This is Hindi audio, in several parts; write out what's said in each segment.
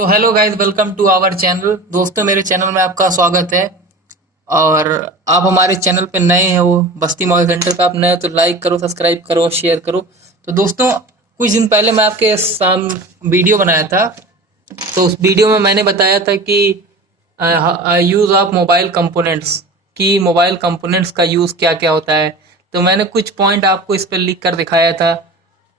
So hello guys, welcome to our channel. दोस्तों, मेरे चैनल में आपका स्वागत है। और आप हमारे चैनल पे नए हैं, वो बस्ती मोबाइल सेंटर पे आप नए हो तो लाइक करो, सब्सक्राइब करो, शेयर करो। तो दोस्तों, कुछ दिन पहले मैं आपके वीडियो बनाया था। तो उस वीडियो में मैंने बताया था कि यूज़ ऑफ मोबाइल कंपोनेंट्स, कि मोबाइल कंपोनेंट्स का यूज़ क्या क्या होता है। तो मैंने कुछ पॉइंट आपको इस पर लिख कर दिखाया था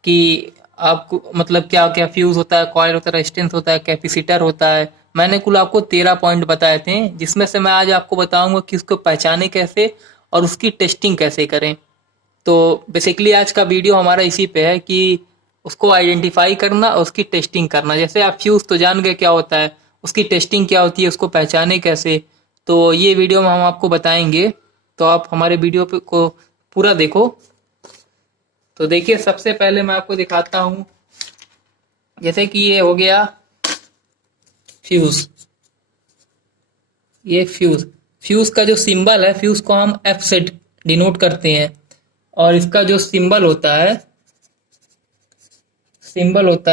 कि आपको मतलब क्या क्या फ्यूज होता है, कॉइल होता है, रेजिस्टेंस होता है, कैपेसिटर होता है। मैंने कुल आपको 13 पॉइंट बताए थे, जिसमें से मैं आज आपको बताऊंगा कि उसको पहचाने कैसे और उसकी टेस्टिंग कैसे करें। तो बेसिकली आज का वीडियो हमारा इसी पे है कि उसको आइडेंटिफाई करना और उसकी टेस्टिंग करना। जैसे आप फ्यूज तो जान गए क्या होता है, उसकी टेस्टिंग क्या होती है, उसको पहचाने कैसे। तो ये वीडियो में हम आपको बताएंगे। तो आप हमारे वीडियो पे को पूरा देखो। तो देखिए, सबसे पहले मैं आपको दिखाता हूँ। जैसे कि ये हो गया फ्यूज। ये फ्यूज फ्यूज का जो सिंबल है, फ्यूज को हम एफ से डिनोट करते हैं। और इसका जो सिंबल होता है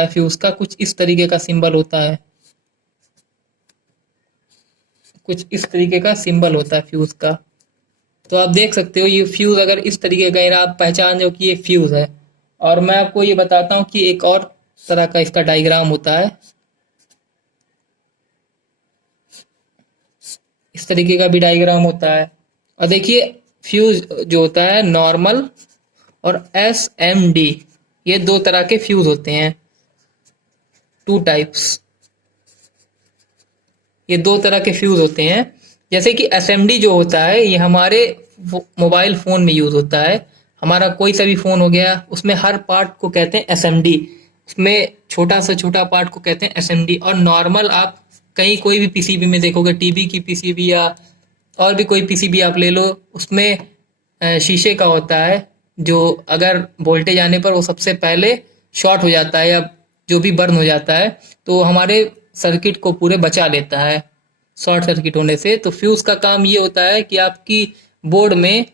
फ्यूज का, कुछ इस तरीके का सिंबल होता है। कुछ इस तरीके का सिंबल होता है फ्यूज का। तो आप देख सकते हो, ये फ्यूज अगर इस तरीके का है, आप पहचान जाओ कि ये फ्यूज है। और मैं आपको ये बताता हूँ कि एक और तरह का इसका डायग्राम होता है। इस तरीके का भी डायग्राम होता है। और देखिए, फ्यूज जो होता है नॉर्मल और एस एम डी, ये दो तरह के फ्यूज होते हैं। टू टाइप्स, ये दो तरह के फ्यूज होते हैं। जैसे कि एसएमडी जो होता है, ये हमारे मोबाइल फोन में यूज होता है। हमारा कोई सा भी फोन हो गया, उसमें हर पार्ट को कहते हैं एसएमडी। उसमें छोटा से छोटा पार्ट को कहते हैं एसएमडी। और नॉर्मल आप कहीं कोई भी पीसीबी में देखोगे, टीवी की पीसीबी या और भी कोई पीसीबी आप ले लो, उसमें शीशे का होता है, जो अगर वोल्टेज आने पर वो सबसे पहले शॉर्ट हो जाता है या जो भी बर्न हो जाता है, तो हमारे सर्किट को पूरे बचा लेता है शॉर्ट सर्किट होने से। तो फ्यूज का काम ये होता है कि आपकी बोर्ड में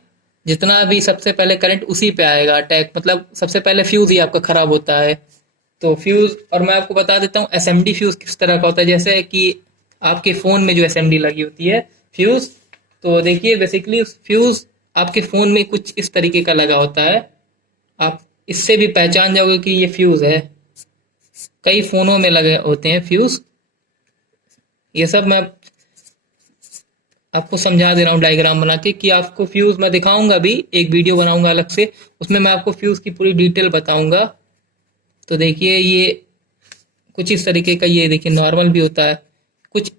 जितना भी सबसे पहले करंट उसी पे आएगा अटैक, मतलब सबसे पहले फ्यूज ही आपका खराब होता है। तो फ्यूज, और मैं आपको बता देता हूँ एसएमडी फ्यूज किस तरह का होता है। जैसे कि आपके फोन में जो एसएमडी लगी होती है फ्यूज, तो देखिए बेसिकली फ्यूज आपके फोन में कुछ इस तरीके का लगा होता है। आप इससे भी पहचान जाओगे कि ये फ्यूज है। कई फोनों में लगे होते हैं फ्यूज। ये सब मैं आपको समझा दे रहा हूँ डायग्राम बना के, कि आपको फ्यूज मैं दिखाऊंगा भी, एक वीडियो बनाऊंगा अलग से, उसमें मैं आपको फ्यूज की पूरी डिटेल बताऊंगा। तो देखिए, ये कुछ इस तरीके का, ये देखिए नॉर्मल भी होता है। कुछ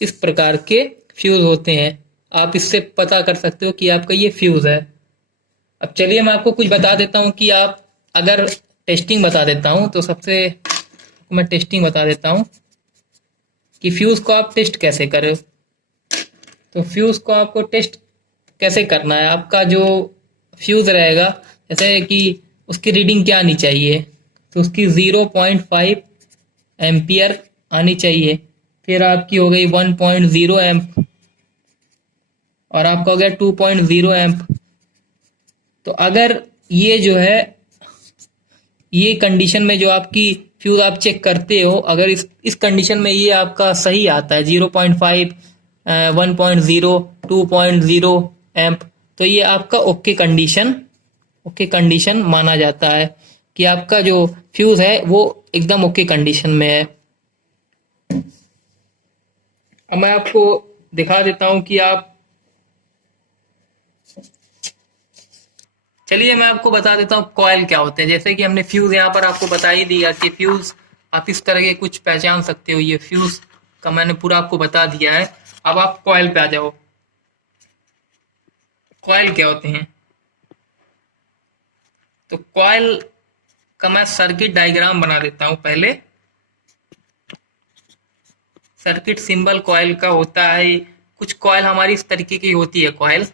इस प्रकार के फ्यूज होते हैं। आप इससे पता कर सकते हो कि आपका ये फ्यूज है। अब चलिए मैं आपको कुछ बता देता हूँ कि आप अगर टेस्टिंग बता देता हूँ, तो सबसे मैं टेस्टिंग बता देता हूँ कि फ्यूज को आप टेस्ट कैसे करें। तो फ्यूज को आपको टेस्ट कैसे करना है, आपका जो फ्यूज रहेगा, जैसे कि उसकी रीडिंग क्या आनी चाहिए, तो उसकी 0.5 एम्पियर आनी चाहिए। फिर आपकी हो गई 1.0 एम्प, और आपका हो गया 2.0 एम्प। तो अगर ये जो है, ये कंडीशन में जो आपकी फ्यूज आप चेक करते हो, अगर इस कंडीशन में ये आपका सही आता है 0.5, 1.0, 2.0 एम्प, तो ये आपका ओके कंडीशन माना जाता है कि आपका जो फ्यूज है वो एकदम ओके कंडीशन में है। अब मैं आपको दिखा देता हूं कि आप, चलिए मैं आपको बता देता हूँ कॉइल क्या होते हैं। जैसे कि हमने फ्यूज यहाँ पर आपको बता ही दिया कि फ्यूज आप इस तरह के कुछ पहचान सकते हो। ये फ्यूज का मैंने पूरा आपको बता दिया है। अब आप कॉइल पे आ जाओ। कॉइल क्या होते हैं, तो कॉइल का मैं सर्किट डायग्राम बना देता हूँ पहले। सर्किट सिंबल कॉइल का होता है। कुछ कॉइल हमारी इस तरीके की होती है। कॉइल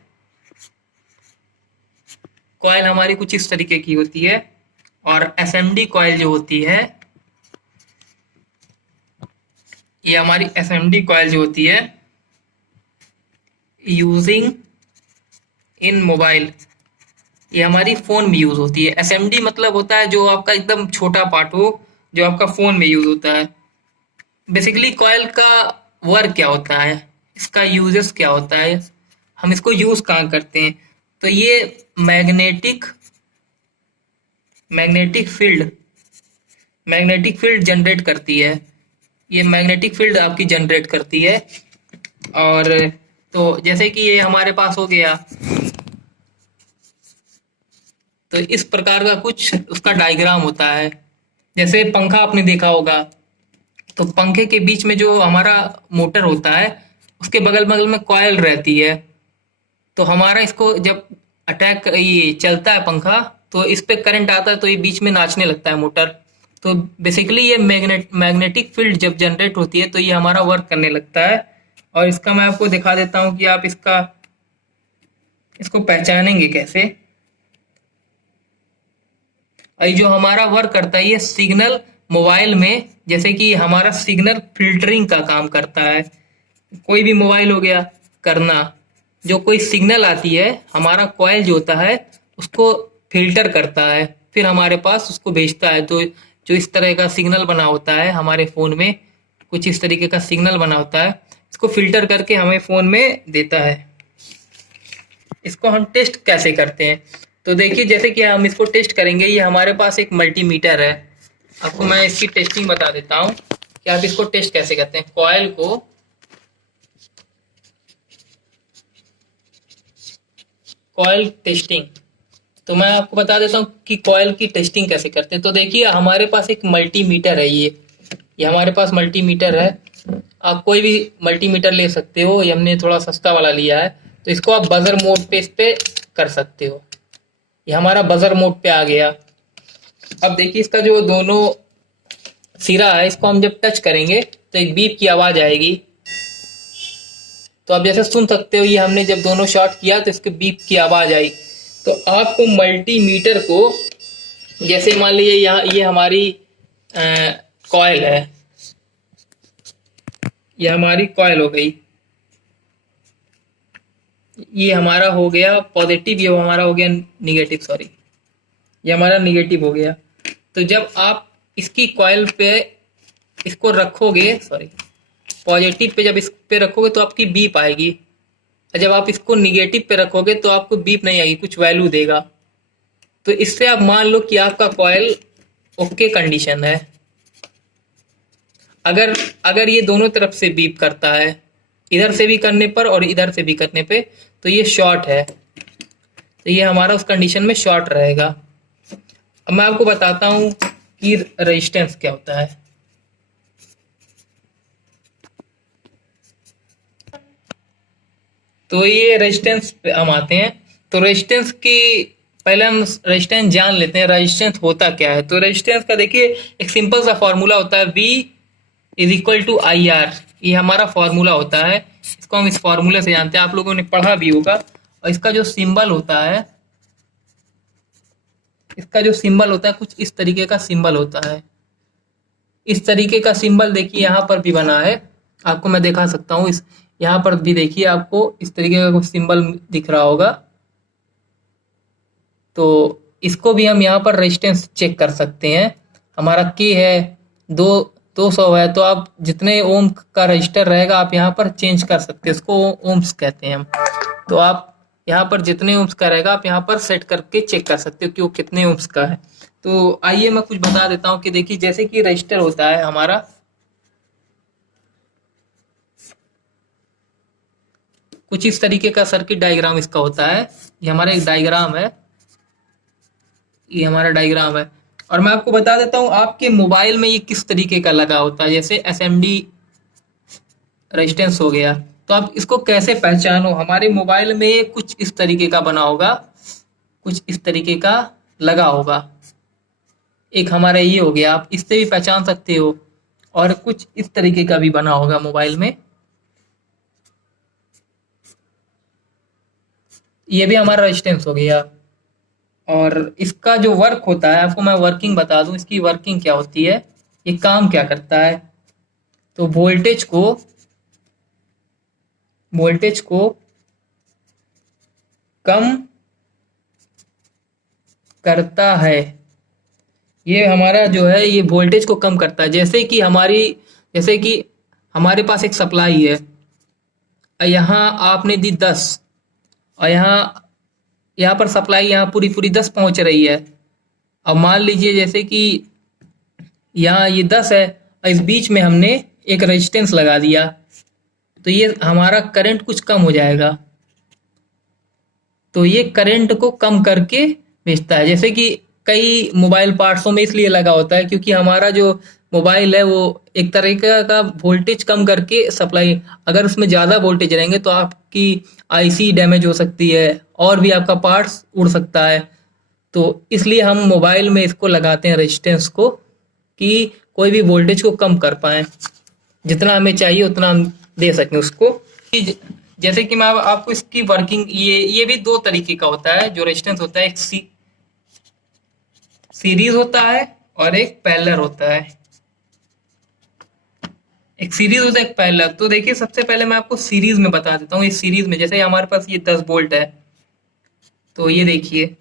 कॉइल हमारी कुछ इस तरीके की होती है। और एसएमडी कॉइल जो होती है, ये हमारी एसएमडी कॉइल जो होती है, यूजिंग इन मोबाइल, ये हमारी फोन में यूज होती है। एसएमडी मतलब होता है जो आपका एकदम छोटा पार्ट हो, जो आपका फोन में यूज होता है। बेसिकली कॉयल का वर्क क्या होता है, इसका यूजेस क्या होता है, हम इसको यूज कहाँ करते हैं। तो ये magnetic magnetic field magnetic field generate करती है। ये मैग्नेटिक फील्ड आपकी जनरेट करती है। और तो जैसे कि ये हमारे पास हो गया, तो इस प्रकार का कुछ उसका डायग्राम होता है। जैसे पंखा आपने देखा होगा, तो पंखे के बीच में जो हमारा मोटर होता है, उसके बगल बगल में कॉयल रहती है। तो हमारा इसको जब अटैक ये चलता है पंखा, तो इस पे करंट आता है, तो ये बीच में नाचने लगता है मोटर। तो बेसिकली ये मैग्नेटिक फील्ड जब जनरेट होती है, तो ये हमारा वर्क करने लगता है। और इसका मैं आपको दिखा देता हूँ कि आप इसको पहचानेंगे कैसे। और ये जो हमारा वर्क करता है, ये सिग्नल मोबाइल में, जैसे कि हमारा सिग्नल फिल्टरिंग का काम करता है। कोई भी मोबाइल हो गया करना, जो कोई सिग्नल आती है, हमारा कॉइल जो होता है उसको फिल्टर करता है, फिर हमारे पास उसको भेजता है। तो जो इस तरह का सिग्नल बना होता है हमारे फोन में, कुछ इस तरीके का सिग्नल बना होता है, इसको फिल्टर करके हमें फोन में देता है। इसको हम टेस्ट कैसे करते हैं, तो देखिए जैसे कि हम इसको टेस्ट करेंगे, ये हमारे पास एक मल्टीमीटर है। आपको मैं इसकी टेस्टिंग बता देता हूँ कि आप इसको टेस्ट कैसे करते हैं। कॉयल टेस्टिंग, तो मैं आपको बता देता हूँ कि कॉयल की टेस्टिंग कैसे करते हैं। तो देखिए हमारे पास एक मल्टीमीटर है, ये हमारे पास मल्टीमीटर है। आप कोई भी मल्टीमीटर ले सकते हो, ये हमने थोड़ा सस्ता वाला लिया है। तो इसको आप बजर मोड पे इस पे कर सकते हो। ये हमारा बजर मोड पे आ गया। अब देखिए इसका जो दोनों सिरा है, इसको हम जब टच करेंगे तो एक बीप की आवाज आएगी। तो आप जैसे सुन सकते हो, ये हमने जब दोनों शॉट किया तो इसके बीप की आवाज आई। तो आपको मल्टीमीटर को, जैसे मान लीजिए यहाँ ये हमारी कॉइल है, ये हमारी कॉइल हो गई, ये हमारा हो गया पॉजिटिव, ये हमारा हो गया निगेटिव, सॉरी ये हमारा निगेटिव हो गया। तो जब आप इसकी कॉइल पे इसको रखोगे, सॉरी पॉजिटिव पे जब इस पे रखोगे तो आपकी बीप आएगी। और जब आप इसको निगेटिव पे रखोगे तो आपको बीप नहीं आएगी, कुछ वैल्यू देगा। तो इससे आप मान लो कि आपका कॉइल ओके कंडीशन है। अगर अगर ये दोनों तरफ से बीप करता है, इधर से भी करने पर और इधर से भी करने पे, तो ये शॉर्ट है। तो ये हमारा उस कंडीशन में शॉर्ट रहेगा। अब मैं आपको बताता हूं कि रेजिस्टेंस क्या होता है। तो ये रेजिस्टेंस पे हम आते हैं। तो रेजिस्टेंस की पहले हम रेजिस्टेंस जान लेते हैं, रेजिस्टेंस होता क्या है। तो रेजिस्टेंस का देखिए एक सिंपल सा फॉर्मूला होता है, V is equal to I R. ये हमारा फॉर्मूला होता है, इसको हम इस फॉर्मूले से जानते हैं, आप लोगों ने पढ़ा भी होगा। और इसका जो सिंबल होता है, कुछ इस तरीके का सिंबल होता है। इस तरीके का सिंबल देखिए यहाँ पर भी बना है, आपको मैं दिखा सकता हूँ। इस यहाँ पर भी देखिए आपको इस तरीके का कुछ सिंबल दिख रहा होगा। तो इसको भी हम यहाँ पर रेजिस्टेंस चेक कर सकते हैं। हमारा के है 200 है, तो आप जितने ओम का रजिस्टर रहेगा आप यहाँ पर चेंज कर सकते हैं, इसको ओम्स कहते हैं हम। तो आप यहाँ पर जितने ओम्स का रहेगा आप यहाँ पर सेट करके चेक कर सकते हो कि वो कितने ओम्स का है। तो आइए मैं कुछ बता देता हूँ कि देखिए जैसे कि रजिस्टर होता है हमारा, कुछ इस तरीके का सर्किट डायग्राम इसका होता है। ये हमारा एक डायग्राम है, ये हमारा डायग्राम है। और मैं आपको बता देता हूँ आपके मोबाइल में ये किस तरीके का लगा होता है। जैसे एसएमडी रेजिस्टेंस हो गया, तो आप इसको कैसे पहचानो। हमारे मोबाइल में कुछ इस तरीके का बना होगा, कुछ इस तरीके का लगा होगा। एक हमारा ये हो गया, आप इससे भी पहचान सकते हो। और कुछ इस तरीके का भी बना होगा मोबाइल में, ये भी हमारा रेजिस्टेंस हो गया। और इसका जो वर्क होता है, आपको मैं वर्किंग बता दूं, इसकी वर्किंग क्या होती है, ये काम क्या करता है। तो वोल्टेज को कम करता है। ये हमारा जो है ये वोल्टेज को कम करता है। जैसे कि हमारी जैसे कि हमारे पास एक सप्लाई है, यहाँ आपने दी 10, और यहाँ पर सप्लाई यहाँ पूरी पूरी 10 पहुंच रही है। अब मान लीजिए जैसे कि यहाँ ये 10 है और इस बीच में हमने एक रेजिस्टेंस लगा दिया, तो ये हमारा करंट कुछ कम हो जाएगा। तो ये करंट को कम करके भेजता है। जैसे कि कई मोबाइल पार्ट्सों में इसलिए लगा होता है क्योंकि हमारा जो मोबाइल है वो एक तरीके का वोल्टेज कम करके सप्लाई, अगर उसमें ज़्यादा वोल्टेज रहेंगे तो आपकी आईसी डैमेज हो सकती है और भी आपका पार्ट्स उड़ सकता है। तो इसलिए हम मोबाइल में इसको लगाते हैं रेजिस्टेंस को, कि कोई भी वोल्टेज को कम कर पाएँ, जितना हमें चाहिए उतना हम दे सकें उसको। जैसे कि मैं अब आपको इसकी वर्किंग, ये भी दो तरीके का होता है जो रेजिस्टेंस होता है, एक सीरीज होता है और एक पैरेलल होता है। एक सीरीज होता है, एक पैरेलल। तो देखिए सबसे पहले मैं आपको सीरीज में बता देता हूँ। इस सीरीज में जैसे हमारे पास ये 10 वोल्ट है, तो ये देखिए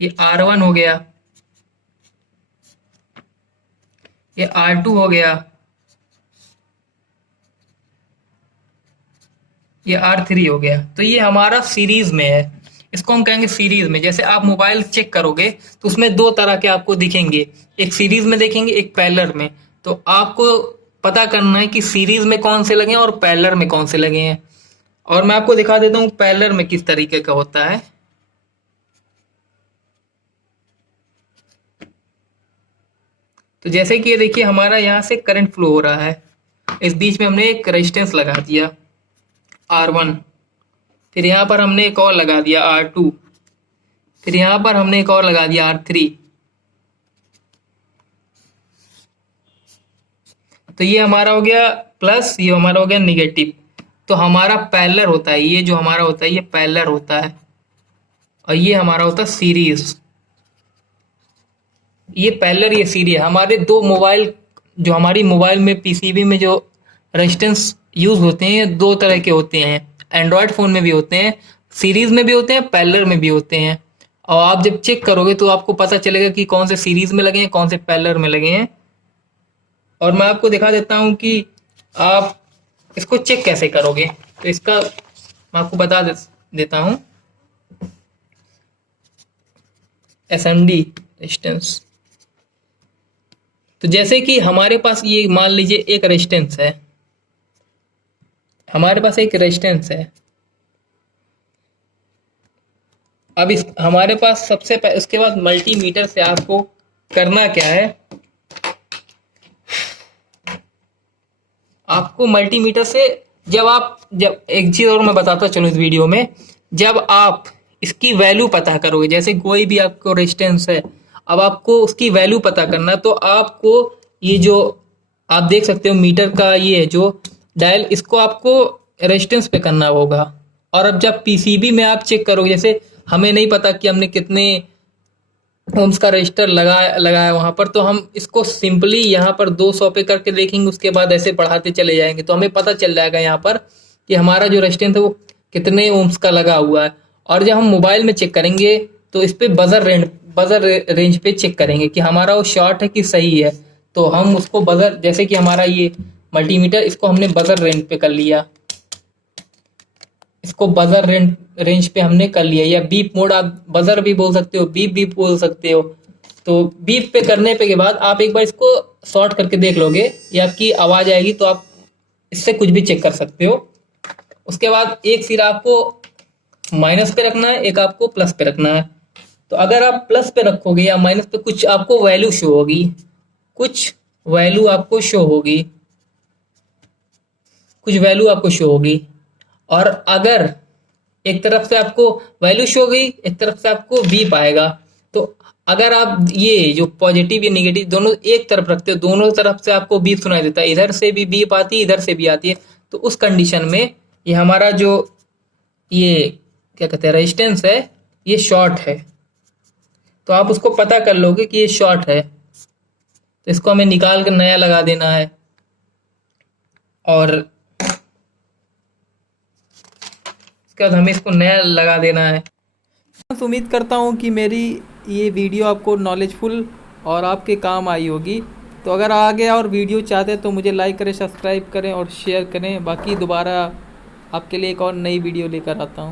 ये R1 हो गया, ये R2 हो गया, ये R3 हो गया। तो ये हमारा सीरीज में है, इसको हम कहेंगे सीरीज में। जैसे आप मोबाइल चेक करोगे तो उसमें दो तरह के आपको दिखेंगे, एक सीरीज में देखेंगे, एक पैरेलल में। तो आपको पता करना है कि सीरीज में कौन से लगे हैं और पैरेलल में कौन से लगे हैं। और मैं आपको दिखा देता हूँ पैरेलल में किस तरीके का होता है। तो जैसे कि ये देखिए हमारा यहाँ से करंट फ्लो हो रहा है, इस बीच में हमने एक रेजिस्टेंस लगा दिया R1, फिर यहाँ पर हमने एक और लगा दिया R2, फिर यहाँ पर हमने एक और लगा दिया R3। तो ये हमारा हो गया प्लस, ये हमारा हो गया निगेटिव। तो हमारा पैरेलल होता है, ये जो हमारा होता है ये पैरेलल होता है, और ये हमारा होता है सीरीज। ये पैरेलल, ये सीरीज। हमारे दो मोबाइल, जो हमारी मोबाइल में पीसीबी में जो रेजिस्टेंस यूज होते हैं दो तरह के होते हैं। एंड्रॉयड फोन में भी होते हैं, सीरीज में भी होते हैं, पैरेलल में भी होते हैं। और आप जब चेक करोगे तो आपको पता चलेगा कि कौन से सीरीज में लगे हैं, कौन से पैरेलल में लगे हैं। और मैं आपको दिखा देता हूँ कि आप इसको चेक कैसे करोगे। तो इसका मैं आपको देता हूँ। एसएमडी रेजिस्टेंस, तो जैसे कि हमारे पास ये मान लीजिए एक रेजिस्टेंस है, हमारे पास एक रेजिस्टेंस है। अब इस हमारे पास उसके बाद मल्टीमीटर से आपको करना क्या है, आपको मल्टीमीटर से जब एक चीज और मैं बताता चलूं इस वीडियो में, जब आप इसकी वैल्यू पता करोगे, जैसे कोई भी आपको रेजिस्टेंस है, अब आपको उसकी वैल्यू पता करना, तो आपको ये जो आप देख सकते हो मीटर का ये है जो डायल, इसको आपको रेजिस्टेंस पे करना होगा। और अब जब पीसीबी में आप चेक करोगे, जैसे हमें नहीं पता कि हमने कितने ओम्स का रजिस्टर लगाया वहां पर, तो हम इसको सिंपली यहाँ पर 200 पे करके देखेंगे, उसके बाद ऐसे बढ़ाते चले जाएंगे तो हमें पता चल जाएगा यहाँ पर कि हमारा जो रेजिस्टेंस है वो कितने ओम्स का लगा हुआ है। और जब हम मोबाइल में चेक करेंगे तो इस पे बजर रेंज पे चेक करेंगे कि हमारा वो शॉर्ट है कि सही है। तो हम उसको बजर, जैसे कि हमारा ये मल्टीमीटर, इसको हमने बजर रेंज पे कर लिया, इसको बजर रेंज पे हमने कर लिया, या बीप मोड आप बजर भी बोल सकते हो, बीप भी बोल सकते हो। तो बीप पे करने पे के बाद आप एक बार इसको शॉर्ट करके देख लोगे, ये आपकी आवाज आएगी, तो आप इससे कुछ भी चेक कर सकते हो। उसके बाद एक सिरा आपको माइनस पे रखना है, एक आपको प्लस पे रखना है। तो अगर आप प्लस पे रखोगे या माइनस पे, कुछ आपको वैल्यू शो होगी, कुछ वैल्यू आपको शो होगी, कुछ वैल्यू आपको शो होगी। और अगर एक तरफ से आपको वैल्यू शो गई, एक तरफ से आपको बीप आएगा, तो अगर आप ये जो पॉजिटिव या नेगेटिव दोनों एक तरफ रखते हो, दोनों तरफ से आपको बीप सुनाई देता है, इधर से भी बीप आती है, इधर से भी आती है, तो उस कंडीशन में ये हमारा जो ये क्या कहते हैं रेजिस्टेंस है, ये शॉर्ट है। तो आप उसको पता कर लोगे कि ये शॉर्ट है, तो इसको हमें निकाल कर नया लगा देना है। और इसके बाद हमें इसको नया लगा देना है। उम्मीद करता हूँ कि मेरी ये वीडियो आपको नॉलेजफुल और आपके काम आई होगी। तो अगर आगे और वीडियो चाहते हैं तो मुझे लाइक करें, सब्सक्राइब करें और शेयर करें। बाकी दोबारा आपके लिए एक और नई वीडियो लेकर आता हूँ।